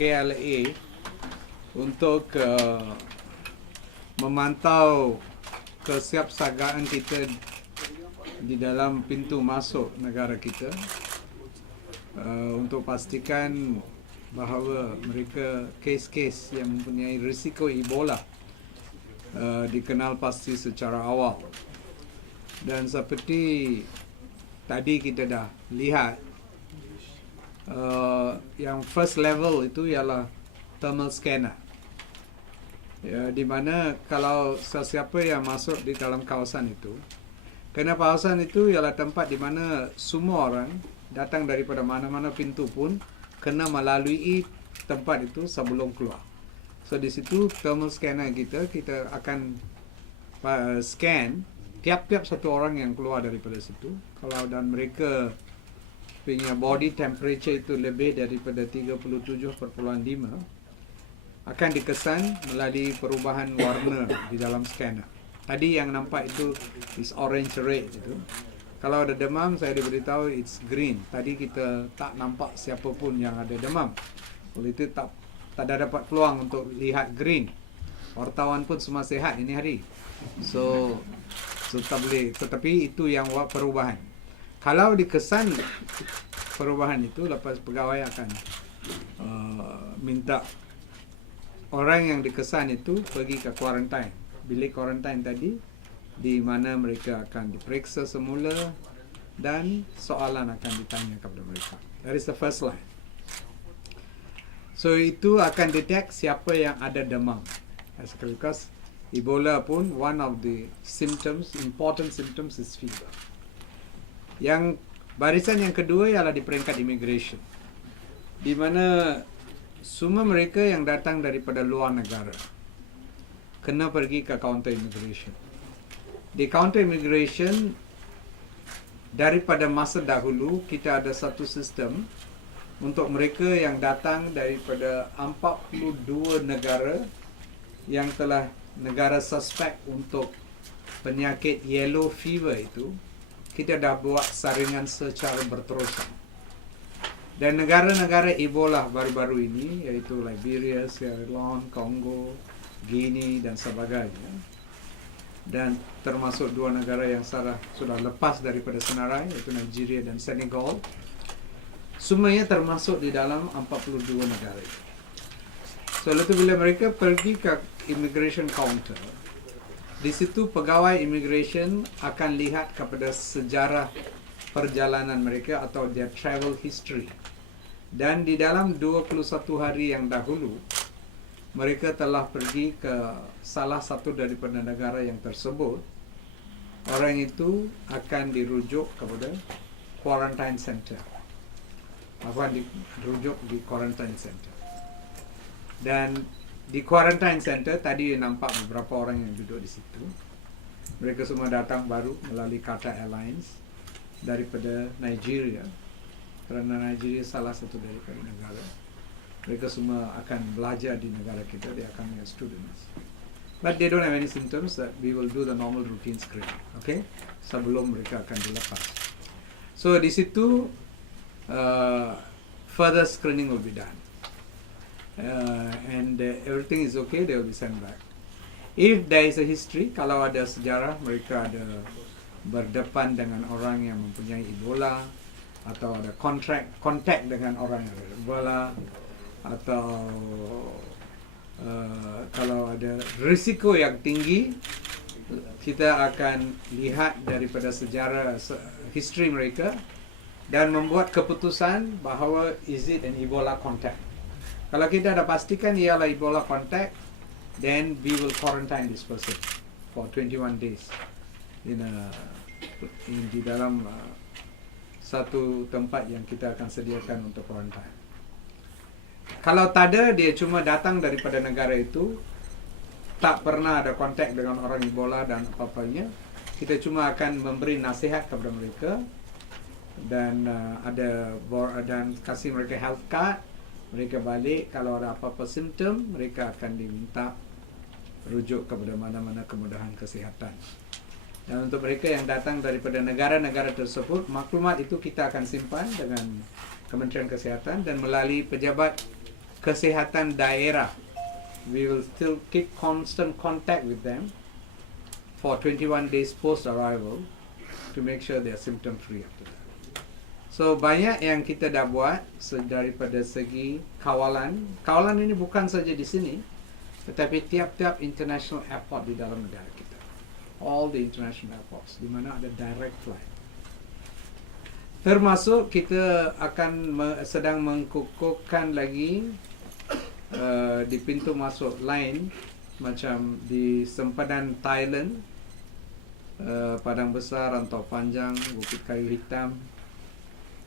KLA untuk memantau kesiapsiagaan kita di dalam pintu masuk negara kita, untuk pastikan bahawa mereka kes-kes yang mempunyai risiko Ebola dikenal pasti secara awal. Dan seperti tadi kita dah lihat, yang first level itu ialah thermal scanner, ya, di mana kalau sesiapa yang masuk di dalam kawasan itu, kerana kawasan itu ialah tempat di mana semua orang datang daripada mana-mana pintu pun kena melalui tempat itu sebelum keluar. So di situ thermal scanner kita akan scan tiap-tiap satu orang yang keluar daripada situ. Kalau dan mereka punya body temperature itu lebih daripada 37.5, akan dikesan melalui perubahan warna di dalam scanner. Tadi yang nampak itu is orange red itu. Kalau ada demam, saya diberitahu it's green. Tadi kita tak nampak siapa pun yang ada demam. Oleh itu tak ada dapat peluang untuk lihat green. Wartawan pun semua sihat ini hari. So tak boleh. Tetapi itu yang perubahan. Kalau dikesan perubahan itu, lepas pegawai akan minta orang yang dikesan itu pergi ke quarantine, bilik quarantine tadi, di mana mereka akan diperiksa semula dan soalan akan ditanya kepada mereka. That is the first line. So itu akan detect siapa yang ada demam. Because Ebola pun one of the symptoms, important symptoms is fever. Yang barisan yang kedua ialah di peringkat immigration, di mana semua mereka yang datang daripada luar negara kena pergi ke counter immigration. Di counter immigration, daripada masa dahulu kita ada satu sistem untuk mereka yang datang daripada 42 negara yang telah negara suspek untuk penyakit yellow fever itu. Kita dah buat saringan secara berterusan. Dan negara-negara Ebola baru-baru ini, iaitu Liberia, Sierra Leone, Congo, Guinea dan sebagainya, dan termasuk dua negara yang sudah lepas daripada senarai, iaitu Nigeria dan Senegal, semuanya termasuk di dalam 42 negara. So, lalu bila mereka pergi ke immigration counter, di situ pegawai immigration akan lihat kepada sejarah perjalanan mereka atau their travel history. Dan di dalam 21 hari yang dahulu, mereka telah pergi ke salah satu daripada negara yang tersebut. Orang itu akan dirujuk kepada quarantine center. Akan dirujuk di quarantine center. Dan di quarantine center, tadi nampak beberapa orang yang duduk di situ. Mereka semua datang baru melalui Qatar Airlines daripada Nigeria. Kerana Nigeria salah satu daripada negara. Mereka semua akan belajar di negara kita. They are coming as students. But they don't have any symptoms. That we will do the normal routine screening. Okay? Sebelum mereka akan dilepas. So di situ further screening will be done. And everything is okay, they will be sent back. If there is a history, kalau ada sejarah mereka ada berdepan dengan orang yang mempunyai Ebola, atau ada contact dengan orang yang ada Ebola, atau kalau ada risiko yang tinggi, kita akan lihat daripada sejarah history mereka dan membuat keputusan bahawa is it an Ebola contact. Kalau kita dah pastikan ialah Ebola contact, then we will quarantine this person for 21 days di dalam satu tempat yang kita akan sediakan untuk quarantine. Kalau tak ada, dia cuma datang daripada negara itu, tak pernah ada kontak dengan orang Ebola dan apa-apanya, kita cuma akan memberi nasihat kepada mereka dan dan kasih mereka health card. Mereka balik, kalau ada apa-apa simptom, mereka akan diminta rujuk kepada mana-mana kemudahan kesihatan. Dan untuk mereka yang datang daripada negara-negara tersebut, maklumat itu kita akan simpan dengan Kementerian Kesihatan dan melalui pejabat kesihatan daerah, we will still keep constant contact with them for 21 days post arrival to make sure they are symptom free after that. So banyak yang kita dah buat daripada segi kawalan. Kawalan ini bukan saja di sini, tetapi tiap-tiap international airport di dalam negara kita. All the international airports di mana ada direct flight. Termasuk kita akan sedang mengkukuhkan lagi di pintu masuk lain macam di sempadan Thailand, Padang Besar, Rantau Panjang, Bukit Kayu Hitam,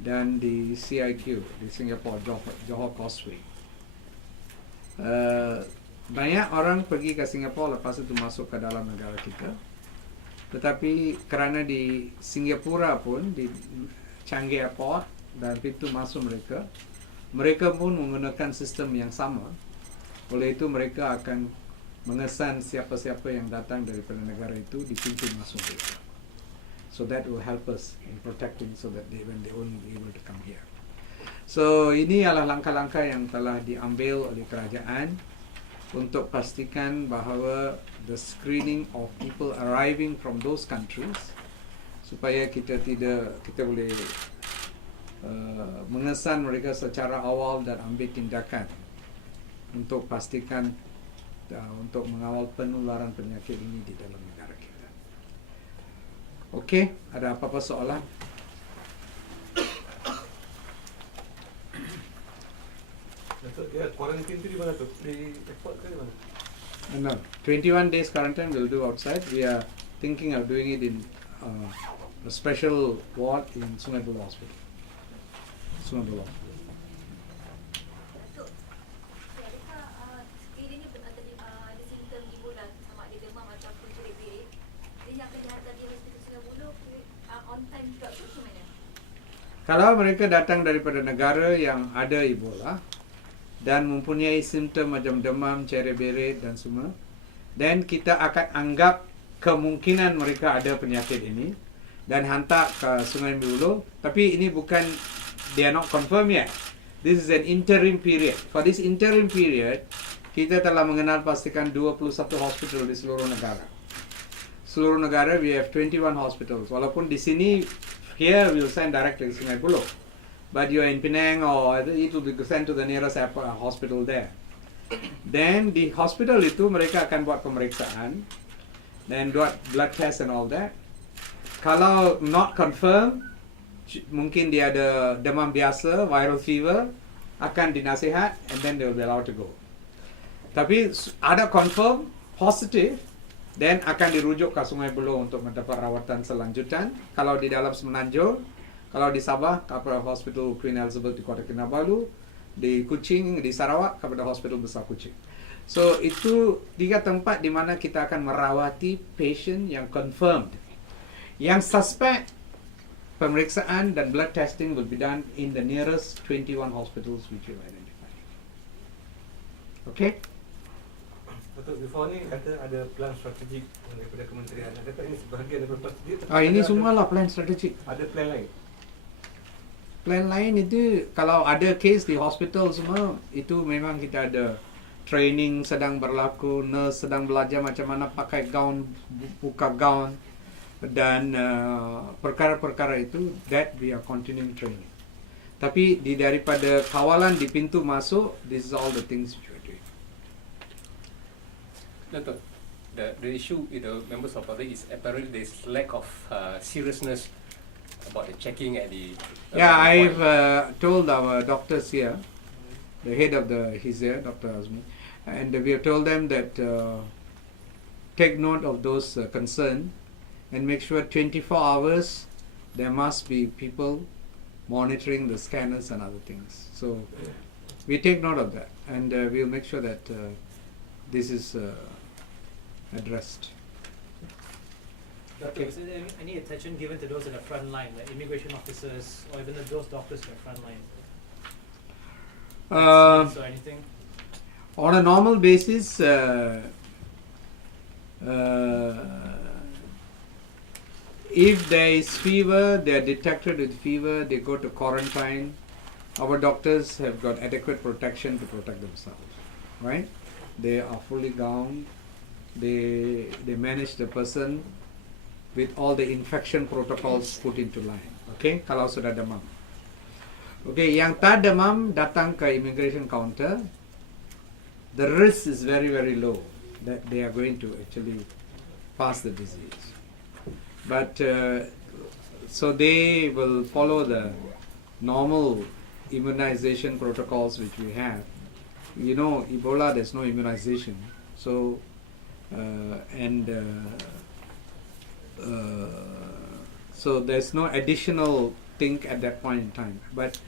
dan di CIQ di Singapore, Johor Causeway. Banyak orang pergi ke Singapura lepas itu masuk ke dalam negara kita, tetapi kerana di Singapura pun di Changi Airport dan pintu masuk mereka pun menggunakan sistem yang sama. Oleh itu mereka akan mengesan siapa-siapa yang datang daripada negara itu di pintu masuk mereka. So that will help us in protecting so that when they won't be able to come here. So ini adalah langkah-langkah yang telah diambil oleh kerajaan untuk pastikan bahawa the screening of people arriving from those countries supaya kita boleh mengesan mereka secara awal dan ambil tindakan untuk pastikan untuk mengawal penularan penyakit ini di dalam negara kita. Okey, ada apa-apa soalan? Datuk, dia quarantine tu di mana tu? Di airport ke di mana? No, 21 days quarantine we'll do outside. We are thinking of doing it in a special ward in Sungai Buloh Hospital. Sungai Buloh. Datuk, adakah screening ni ada simptom Ebola sama ada demam ataupun jerit-jerit, dia yang akan dihantar di hospital Sungai Buloh on time juga ke macam mana? Kalau mereka datang daripada negara yang ada Ebola dan mempunyai simptom macam demam, ceret-berit dan semua, then kita akan anggap kemungkinan mereka ada penyakit ini dan hantar ke Sungai Buloh. Tapi ini bukan, they are not confirmed yet. This is an interim period. For this interim period, kita telah mengenal pastikan 21 hospital di seluruh negara. Seluruh negara we have 21 hospitals. Walaupun di sini, here we will send directly to Sungai Buloh. But you are in Penang or it will be sent to the nearest hospital there. Then di hospital itu mereka akan buat pemeriksaan dan buat blood test and all that. Kalau not confirmed, mungkin dia ada demam biasa, viral fever, akan dinasihat and then they will be allowed to go. Tapi ada confirm positive, then akan dirujuk ke Sungai Buloh untuk mendapat rawatan selanjutan. Kalau di dalam Semenanjung, kalau di Sabah, kepada Hospital Queen Elizabeth di Kota Kinabalu, di Kuching, di Sarawak, kepada Hospital Besar Kuching. So itu 3 tempat di mana kita akan merawati patient yang confirmed. Yang suspect, pemeriksaan dan blood testing will be done in the nearest 21 hospitals which you identified. Okay? Datuk, before ni kata ada plan strategik daripada kementerian. Adakah ini sebahagian daripada plan strategik? Ini semualah plan strategik. Ada plan lain? Plan lain itu kalau ada case di hospital semua, itu memang kita ada training sedang berlaku, nurse sedang belajar macam mana pakai gaun, buka gaun dan perkara-perkara itu that we are continuing training. Tapi daripada kawalan di pintu masuk, this is all the things which we are doing. Datuk, the issue with the members of public is apparently there is lack of seriousness about the checking at the. Yeah, I've told our doctors here, the head of he's there, Dr. Azmi, and we have told them that take note of those concerns and make sure 24 hours there must be people monitoring the scanners and other things. So we take note of that and we'll make sure that this is addressed. Okay. Is there any attention given to those in the front line, like immigration officers or even those doctors in the front line? So anything? On a normal basis, if there is fever, they are detected with fever, they go to quarantine our doctors have got adequate protection to protect themselves, right? They are fully gowned. They manage the person with all the infection protocols put into line. Okay, kalau sudah demam. Okay, yang tak demam datang ke immigration counter, the risk is very, very low that they are going to actually pass the disease. But so they will follow the normal immunization protocols which we have. You know, Ebola, there's no immunization. So, so there's no additional thing at that point in time. But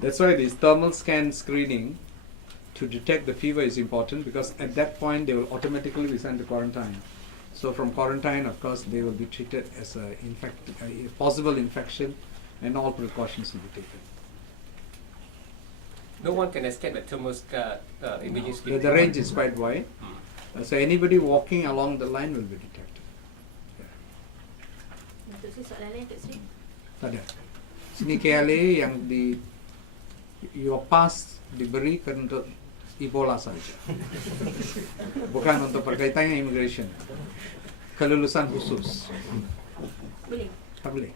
that's why this thermal scan screening to detect the fever is important, because at that point they will automatically be sent to quarantine. So from quarantine, of course, they will be treated as a possible infection, and all precautions will be taken. No one can escape the thermal imaging The, screen. the range is quite wide, so anybody walking along the line will be detected. Untuk Sri, soalan lain Untuk Sri. Tak ada. Sini KLA yang di your pass diberikan untuk Ebola saja, bukan untuk berkaitan dengan immigration. Kelulusan khusus. Boleh. Tak boleh.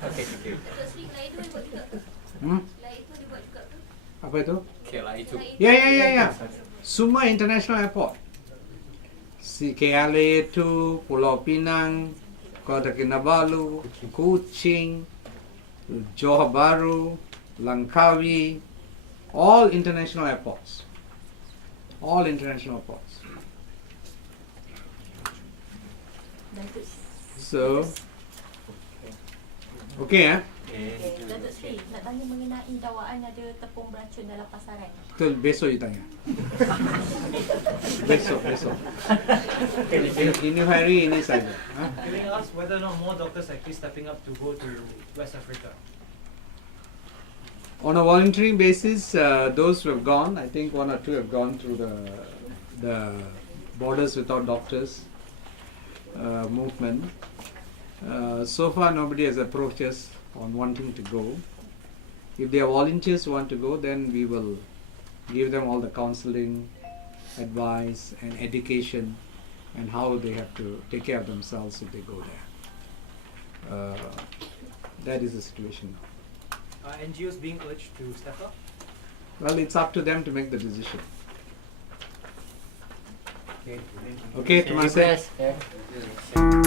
Okay, thank you. Untuk Sri, lain tu dibuat juga ke? Hmm? Lain tu dibuat juga ke? Apa itu? KLI itu. Ya. Semua international airport. KLA itu, Pulau Pinang, Kota Kinabalu, Kuching, Johor Bahru, Langkawi, all international airports. All international airports. Datuk So, okay, Datuk Sri, nak tanya mengenai dakwaan ada tepung beracun dalam pasaran. Betul, besok you tanya. Besok. Ini hari ini saja. Ha? Can we ask whether or not more doctors are actually stepping up to go to West Africa? On a voluntary basis, those who have gone, I think one or two have gone through the Borders Without Doctors movement. So far, nobody has approached us on wanting to go. If they are volunteers who want to go, then we will give them all the counseling, advice, and education, and how they have to take care of themselves if they go there. That is the situation now. Are NGOs being urged to step up? Well, it's up to them to make the decision. Okay, thank you. Okay, terima kasih. Request,